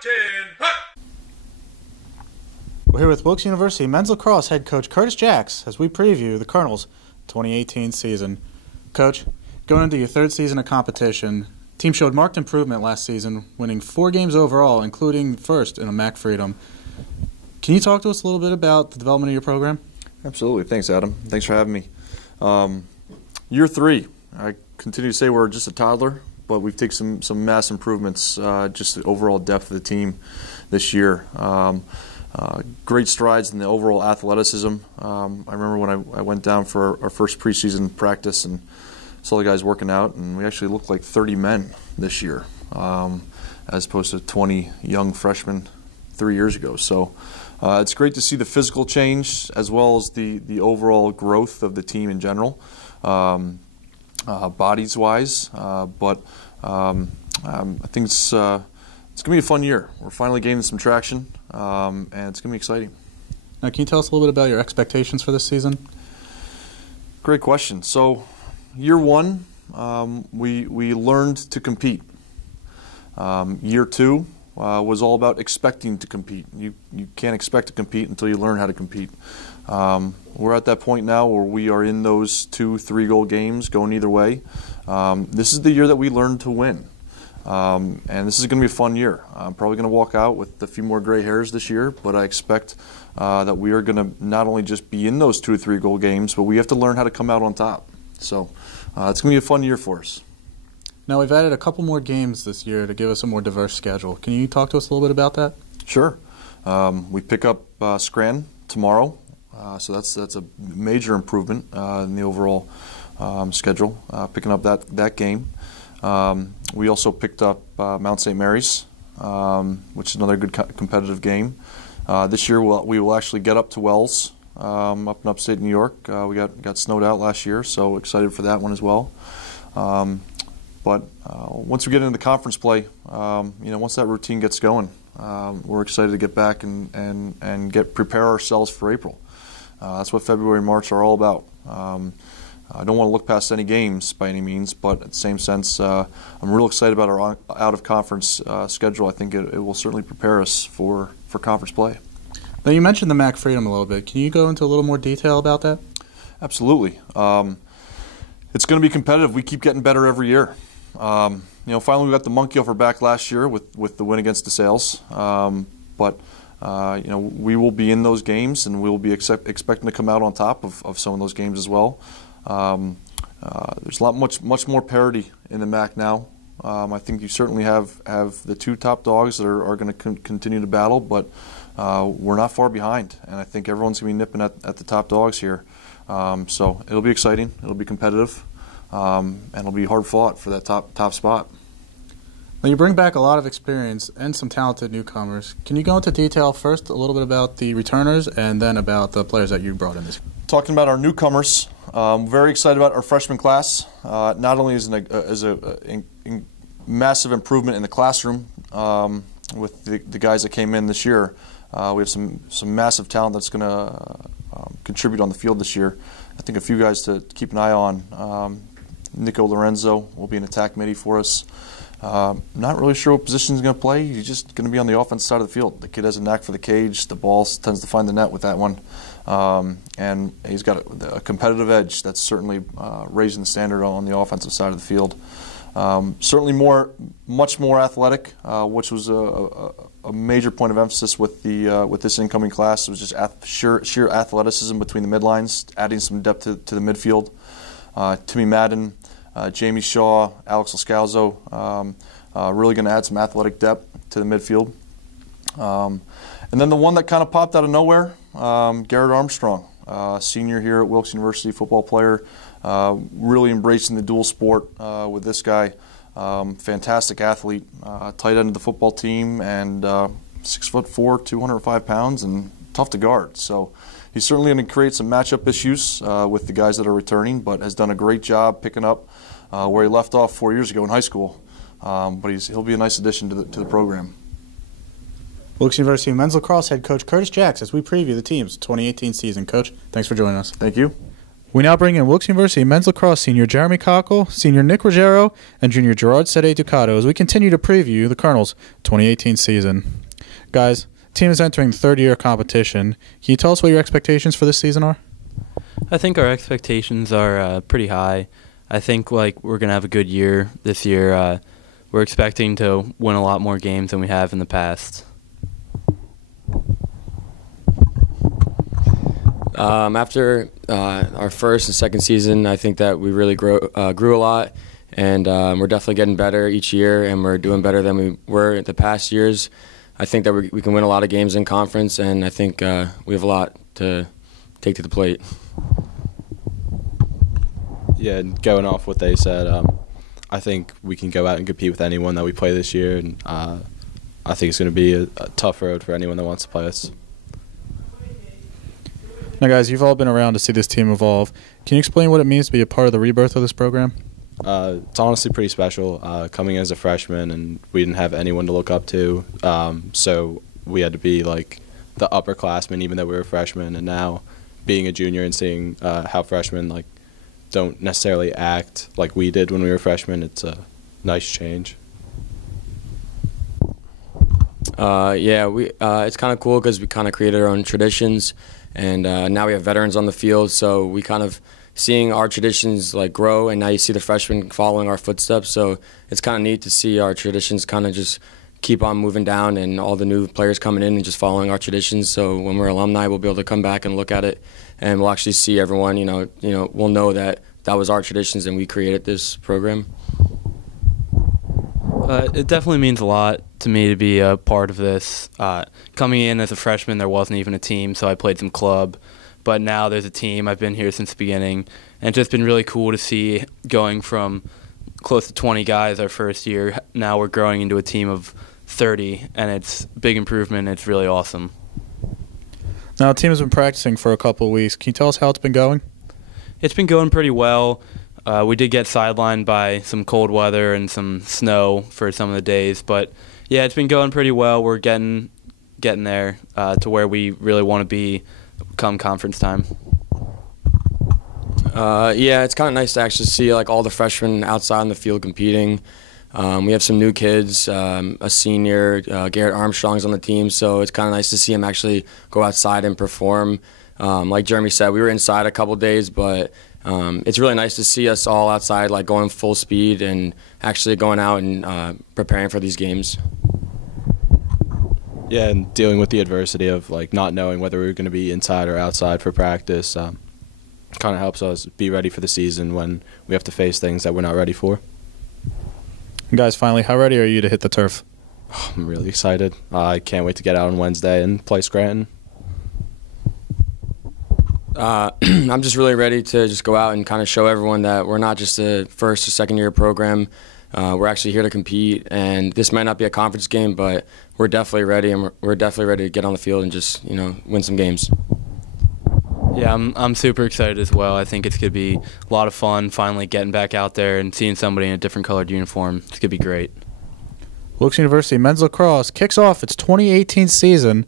Captain! Ha! We're here with Wilkes University men's lacrosse head coach Curtis Jaques as we preview the Colonels' 2018 season. Coach, going into your third season of competition, the team showed marked improvement last season, winning 4 games overall, including first in a MAC Freedom. Can you talk to us a little bit about the development of your program? Absolutely. Thanks, Adam. Thanks for having me. Year 3, I continue to say we're just a toddler, but we've taken some mass improvements, just the overall depth of the team this year. Great strides in the overall athleticism. I remember when I went down for our first preseason practice and saw the guys working out, and we actually looked like 30 men this year, as opposed to 20 young freshmen 3 years ago. So it's great to see the physical change as well as the overall growth of the team in general, bodies-wise. But I think it's going to be a fun year. We're finally gaining some traction, and it's going to be exciting. Now, can you tell us a little bit about your expectations for this season? Great question. So, year 1, we learned to compete. Year 2 was all about expecting to compete. You can't expect to compete until you learn how to compete. We're at that point now where we are in those 2-3 goal games going either way. This is the year that we learn to win. And this is going to be a fun year. I'm probably going to walk out with a few more gray hairs this year, but I expect that we are going to not only just be in those 2 or 3 goal games, but we have to learn how to come out on top. So it's going to be a fun year for us. Now, we've added a couple more games this year to give us a more diverse schedule. Can you talk to us a little bit about that? Sure. We pick up Scranton tomorrow, so that's a major improvement in the overall schedule, picking up that game. We also picked up Mount St. Mary's, which is another good competitive game. This year we will actually get up to Wells, up in upstate New York. We got snowed out last year, so excited for that one as well. But once we get into the conference play, once that routine gets going, we're excited to get back and prepare ourselves for April. That's what February and March are all about. I don't want to look past any games by any means, but at the same sense, I'm real excited about our out-of-conference schedule. I think it will certainly prepare us for conference play. Now, you mentioned the MAC Freedom a little bit. Can you go into a little more detail about that? Absolutely. It's going to be competitive. We keep getting better every year. Finally we got the monkey off our back last year with the win against DeSales. But we will be in those games, and we will be expecting to come out on top of some of those games as well. There's much more parity in the MAC now. I think you certainly have the 2 top dogs that are going to continue to battle, but we're not far behind, and I think everyone's going to be nipping at the top dogs here. So it'll be exciting, it'll be competitive, and it'll be hard fought for that top spot. Now, you bring back a lot of experience and some talented newcomers. Can you go into detail first a little bit about the returners and then about the players that you brought in this year? Talking about our newcomers, very excited about our freshman class. Not only is a massive improvement in the classroom with the guys that came in this year, we have some massive talent that's going to contribute on the field this year. I think a few guys to keep an eye on. Nico Lorenzo will be an attack midi for us. Not really sure what position he's going to play. He's just going to be on the offensive side of the field. The kid has a knack for the cage. The ball tends to find the net with that one. And he's got a competitive edge that's certainly raising the standard on the offensive side of the field. Certainly much more athletic, which was a major point of emphasis with this incoming class. It was just sheer athleticism between the midlines, adding some depth to the midfield. Timmy Madden, Jamie Shaw, Alex Lascalzo, really going to add some athletic depth to the midfield. And then the one that kind of popped out of nowhere, Garret Armstrong, senior here at Wilkes University, football player, really embracing the dual sport with this guy. Fantastic athlete, tight end of the football team, and 6'4", 205 pounds, and tough to guard. So he's certainly going to create some matchup issues with the guys that are returning, but has done a great job picking up where he left off 4 years ago in high school. But he'll be a nice addition to the program. Wilkes University men's lacrosse head coach Curtis Jaques as we preview the team's 2018 season. Coach, thanks for joining us. Thank you. We now bring in Wilkes University men's lacrosse senior Jeremy Kachel, senior Nick Ruggiero, and junior Gerard Setteducato as we continue to preview the Colonels' 2018 season. Guys, the team is entering the third-year competition. Can you tell us what your expectations for this season are? I think our expectations are pretty high. I think we're going to have a good year this year. We're expecting to win a lot more games than we have in the past. After our first and second season, I think that we really grew a lot, and we're definitely getting better each year, and we're doing better than we were in the past years. I think that we can win a lot of games in conference, and I think we have a lot to take to the plate. Yeah, and going off what they said, I think we can go out and compete with anyone that we play this year, and I think it's going to be a tough road for anyone that wants to play us. Now, guys, you've all been around to see this team evolve. Can you explain what it means to be a part of the rebirth of this program? It's honestly pretty special. Coming as a freshman, and we didn't have anyone to look up to, so we had to be like the upperclassmen, even though we were freshmen. And now, being a junior and seeing how freshmen don't necessarily act like we did when we were freshmen, it's a nice change. It's kind of cool because we kind of created our own traditions. And now we have veterans on the field, so we kind of seeing our traditions grow, and now you see the freshmen following our footsteps. So it's kind of neat to see our traditions kind of just keep on moving down, and all the new players coming in and just following our traditions. So when we're alumni, we'll be able to come back and look at it, and we'll actually see everyone. We'll know that was our traditions, and we created this program. It definitely means a lot to me to be a part of this. Coming in as a freshman, there wasn't even a team, so I played some club. But now there's a team. I've been here since the beginning. And it's just been really cool to see going from close to 20 guys our first year. Now we're growing into a team of 30, and it's a big improvement. It's really awesome. Now, the team has been practicing for a couple of weeks. Can you tell us how it's been going? It's been going pretty well. We did get sidelined by some cold weather and some snow for some of the days, but yeah, it's been going pretty well. We're getting there to where we really want to be come conference time. It's kind of nice to actually see all the freshmen outside in the field competing. We have some new kids, a senior, Garret Armstrong's on the team, so it's kind of nice to see him actually go outside and perform. Like Jeremy said, we were inside a couple days, but it's really nice to see us all outside, going full speed and actually going out and preparing for these games. Yeah, and dealing with the adversity of not knowing whether we were going to be inside or outside for practice kind of helps us be ready for the season when we have to face things that we're not ready for. And guys, finally, how ready are you to hit the turf? I'm really excited. I can't wait to get out on Wednesday and play Scranton. I'm just really ready to just go out and kind of show everyone that we're not just a first or second year program. We're actually here to compete, and this might not be a conference game, but we're definitely ready, and we're definitely ready to get on the field and just win some games. Yeah, I'm super excited as well. I think it's going to be a lot of fun finally getting back out there and seeing somebody in a different colored uniform. It's going to be great. Wilkes University men's lacrosse kicks off its 2018 season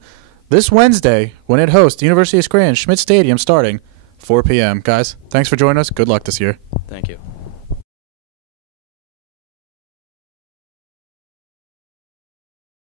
this Wednesday when it hosts the University of Scranton Schmidt Stadium starting 4 p.m. Guys, thanks for joining us. Good luck this year. Thank you.